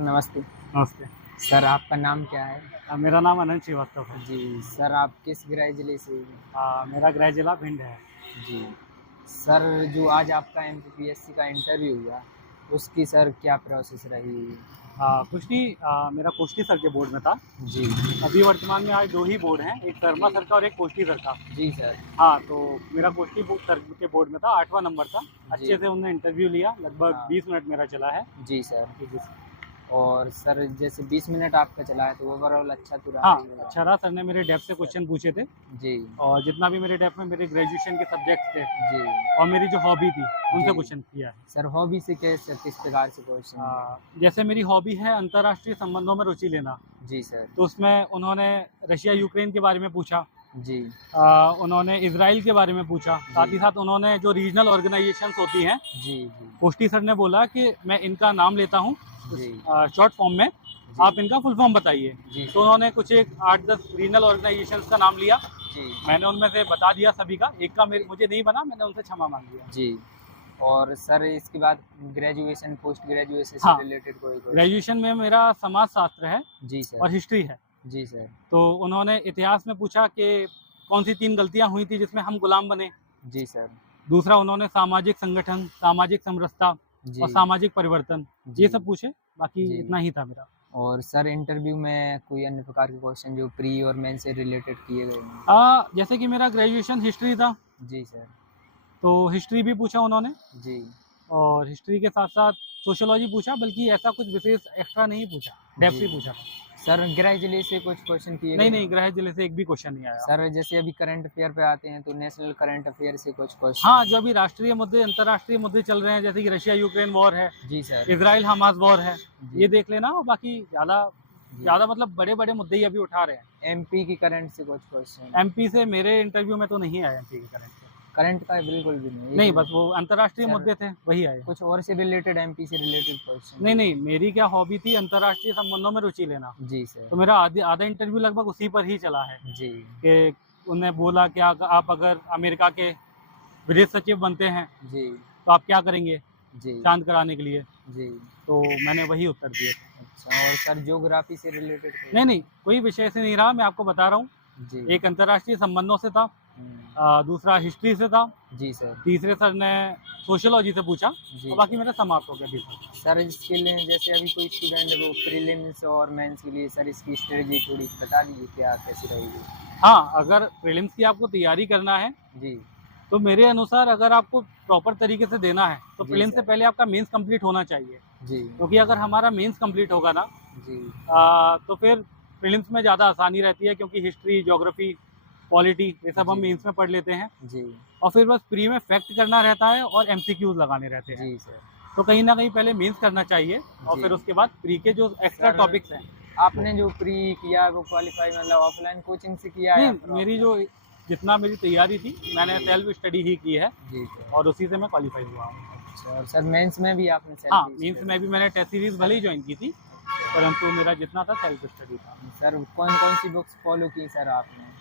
नमस्ते। नमस्ते। सर आपका नाम क्या है? मेरा नाम अनंत श्रीवास्तव है। जी, सर आप किस गृह जिले से हैं? मेरा गृह जिला भिंड है। जी। सर जो आज आपका एमपीपीएससी का इंटरव्यू हुआ, उसकी सर क्या प्रोसेस रही? कुश्ती मेरा कुश्ती सर के बोर्ड में था। जी। अभी वर्तमान में आज 2 ही बोर्ड हैं, एक शर्मा सर का और एक कुश्ती सर का। जी सर। तो मेरा कुश्ती सर के बोर्ड में था, 8वां नंबर था। जी। अच्छे से उन्होंने इंटरव्यू लिया, लगभग हाँ। 20 मिनट मेरा चला है। जी सर। जी सर। और सर जैसे 20 मिनट आपका चला है तो ओवरऑल अच्छा तो रहा हाँ, ही होगा। अच्छा रहा। सर ने मेरे डेप्थ से क्वेश्चन पूछे थे जी। और जितना भी मेरे डेप्थ में मेरे ग्रेजुएशन के सब्जेक्ट्स थे जी। और मेरी जो हॉबी थी, उनसे जी। क्वेश्चन किया है। सर हॉबी से कैसे किस प्रकार से क्वेश्चन? जैसे मेरी हॉबी है अंतर्राष्ट्रीय संबंधों में रुचि लेना, जी सर। तो उसमें उन्होंने रशिया यूक्रेन के बारे में पूछा। जी। उन्होंने इज़राइल के बारे में पूछा, साथ ही साथ उन्होंने जो रीजनल ऑर्गेनाइजेशंस होती हैं, जी। जी। कुश्ती सर ने बोला कि मैं इनका नाम लेता हूँ जी। शॉर्ट फॉर्म में, जी। आप इनका फुल फॉर्म बताइए। जी। तो उन्होंने कुछ एक 8-10 रीजनल ऑर्गेनाइजेशंस का नाम लिया। जी। मैंने उनमें से बता दिया सभी का, एक का मुझे नहीं बना, मैंने उनसे क्षमा मांग लिया। जी। और सर इसके बाद ग्रेजुएशन पोस्ट ग्रेजुएशन से हाँ, रिलेटेड कोई क्वेश्चन? ग्रेजुएशन में मेरा समाजशास्त्र है जी सर। और हिस्ट्री है। जी सर। तो उन्होंने इतिहास में पूछा कि कौन सी 3 गलतियाँ हुई थी जिसमें हम गुलाम बने। जी सर। दूसरा उन्होंने सामाजिक संगठन, सामाजिक समरसता जी। और सामाजिक परिवर्तन, जी। ये सब पूछे। बाकी जी। इतना ही था मेरा। और सर इंटरव्यू में कोई अन्य प्रकार के क्वेश्चन जो प्री और मेन से रिलेटेड किए गए हैं? जैसे कि मेरा ग्रेजुएशन हिस्ट्री था, जी सर। तो हिस्ट्री भी पूछा उन्होंने जी। और हिस्ट्री के साथ-साथ सोशियोलॉजी पूछा, बल्कि ऐसा कुछ विशेष एक्स्ट्रा नहीं पूछा, डेप्थ जी। से पूछा था। सर गृह जिले से कुछ क्वेश्चन किए गए नहीं, हैं? नहीं, गृह जिले से एक भी क्वेश्चन नहीं आया। सर जैसे अभी करंट अफेयर पे आते हैं तो नेशनल करंट अफेयर से कुछ क्वेश्चन? हाँ, जो अभी राष्ट्रीय मुद्दे, अंतर्राष्ट्रीय मुद्दे चल रहे हैं, जैसे कि रशिया यूक्रेन वॉर है, जी सर। इज़राइल हमास वॉर है, जी। ये देख लेना। और बाकी ज़्यादा जी। ज़्यादा मतलब बड़े-बड़े मुद्दे ही अभी उठा रहे हैं। एमपी की करंट से कुछ क्वेश्चन? एमपी से मेरे इंटरव्यू में तो नहीं आया एमपी के करंट से। करंट का बिल्कुल भी नहीं? नहीं, बस वो अंतर्राष्ट्रीय सर मुद्दे थे, वही आए। कुछ और से रिलेटेड एमपी से रिलेटेड क्वेश्चन? नहीं, नहीं, मेरी क्या हॉबी थी अंतर्राष्ट्रीय संबंधों में रुचि लेना। जी सर। तो मेरा आधा इंटरव्यू लगभग उसी पर ही चला है जी। कि उन्होंने बोला कि आप अगर अमेरिका के विदेश सचिव बनते हैं, जी। तो आप क्या करेंगे जी। शांत कराने के लिए? जी। तो मैंने वही उत्तर दिए। अच्छा, और सर ज्योग्राफी से रिलेटेड? नहीं, नहीं, कोई विषय से नहीं रहा, मैं आपको बता रहा हूँ। जी। एक अंतर्राष्ट्रीय संबंधों से था, दूसरा हिस्ट्री से था, जी सर। तीसरे सर ने सोशियोलॉजी से पूछा जी। और बाकी मेरा समाप्त हो गया बिल्कुल। सर इसके लिए जैसे अभी कोई स्टूडेंट है वो प्रीलिम्स और मेंस के लिए सर इसकी स्ट्रेटजी थोड़ी बता दीजिए क्या कैसी रहेगी? हाँ, अगर प्रीलिम्स की आपको तैयारी करना है, जी। तो मेरे अनुसार अगर आपको प्रॉपर तरीके से देना है, तो जी प्रीलिम्स से सर। पहले आपका मेंस कंप्लीट होना चाहिए। जी। क्योंकि अगर हमारा मेंस कंप्लीट होगा ना, जी। तो फिर प्रीलिम्स में ज़्यादा आसानी रहती है, क्योंकि हिस्ट्री, ज्योग्राफी, पॉलिटी, ये सब हम जी। मेंस में पढ़ लेते हैं जी। और फिर बस प्री में फैक्ट करना रहता है और एमसीक्यूज लगाने रहते हैं। जी सर। तो कहीं ना कहीं पहले मेंस करना चाहिए और जी। फिर उसके बाद प्री के जो एक्स्ट्रा सर टॉपिक्स हैं। आपने जो प्री किया वो क्वालिफाई मतलब ऑफलाइन कोचिंग से किया है? नहीं, मेरी जो जितना मेरी तैयारी थी, मैंने जी। सेल्फ स्टडी ही की है जी सर। और उसी से मैं क्वालिफाई हुआ हूँ। अच्छा, और सर मेंस में भी आपने हाँ, सेल्फ मेंस में भी मैंने टेस्ट सीरीज भले ही ज्वाइन की थी, परंतु मेरा जितना था सेल्फ स्टडी था। सर कौन कौन सी बुक्स फॉलो की सर आपने?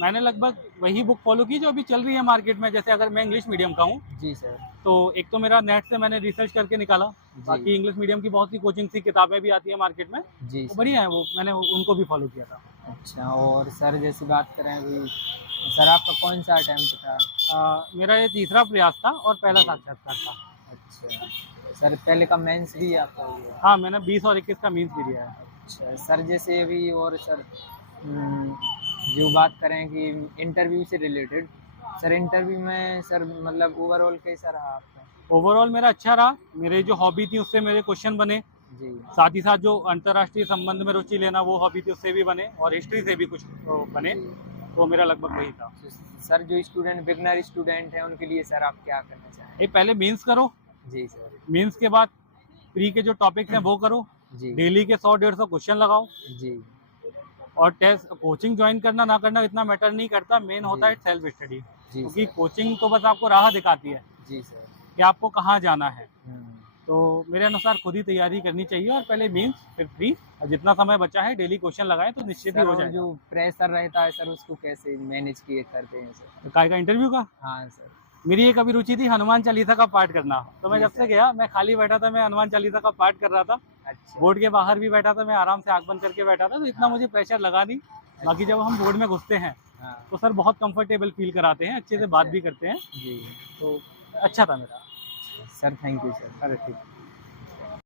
मैंने लगभग वही बुक फॉलो की जो अभी चल रही है मार्केट में। जैसे अगर मैं इंग्लिश मीडियम का हूँ, जी सर। तो एक तो मेरा नेट से मैंने रिसर्च करके निकाला, बाकी इंग्लिश मीडियम की बहुत सी कोचिंग सी किताबें भी आती है मार्केट में, जी तो सर। बढ़िया है वो, मैंने उनको भी फॉलो किया था। अच्छा, और सर जैसे बात करें अभी सर आपका कौन सा अटेम्प्ट था? मेरा ये तीसरा प्रयास था और पहला जी। साक्षात्कार था। अच्छा, सर पहले का मेंस भी आपका हुआ? हाँ, मैंने 20 और 21 का मीन्स भी दिया है। अच्छा सर, जैसे अभी और सर जो बात करें कि इंटरव्यू से रिलेटेड, सर इंटरव्यू में सर मतलब ओवरऑल कैसा रहा आपका? ओवरऑल मेरा अच्छा रहा, मेरे जो हॉबी थी उससे मेरे क्वेश्चन बने, जी। साथ ही साथ जो अंतर्राष्ट्रीय संबंध में रुचि लेना वो हॉबी थी उससे भी बने और हिस्ट्री से भी कुछ बने, जी। तो मेरा लगभग वही था। सर जो स्टूडेंट बिगनर स्टूडेंट हैं उनके लिए सर आप क्या करना चाहेंगे? पहले मेंस करो, जी सर। मेंस के बाद प्री के जो टॉपिक्स हैं वो करो, जी। डेली के 100-150 क्वेश्चन लगाओ जी। और टेस्ट कोचिंग ज्वाइन करना ना करना इतना मैटर नहीं करता, मेन होता है सेल्फ स्टडी। जी क्योंकि सर। कोचिंग तो बस आपको राह दिखाती है जी सर। कि आपको कहाँ जाना है, हम्म। तो मेरे अनुसार खुद ही तैयारी करनी चाहिए और पहले मेंस फिर प्री, और जितना समय बचा है डेली क्वेश्चन लगाएं तो निश्चित ही सर हो और जाएगा। जो प्रेशर रहता है सर उसको कैसे मैनेज किए करते हैं सर? तो काय का इंटरव्यू का हाँ सर। मेरी एक अभिरुचि थी हनुमान चालीसा का पाठ करना, तो मैं जी जब सर। से गया मैं खाली बैठा था, मैं हनुमान चालीसा का पाठ कर रहा था। अच्छा। बोर्ड के बाहर भी बैठा था, मैं आराम से आँख बंद करके बैठा था, तो इतना मुझे प्रेशर लगा नहीं। बाकी जब हम बोर्ड में घुसते हैं हाँ। तो सर बहुत कंफर्टेबल फील कराते हैं, अच्छे से बात अच्छा। भी करते हैं, जी। तो अच्छा था मेरा। Sir thank you sir. अरे ठीक।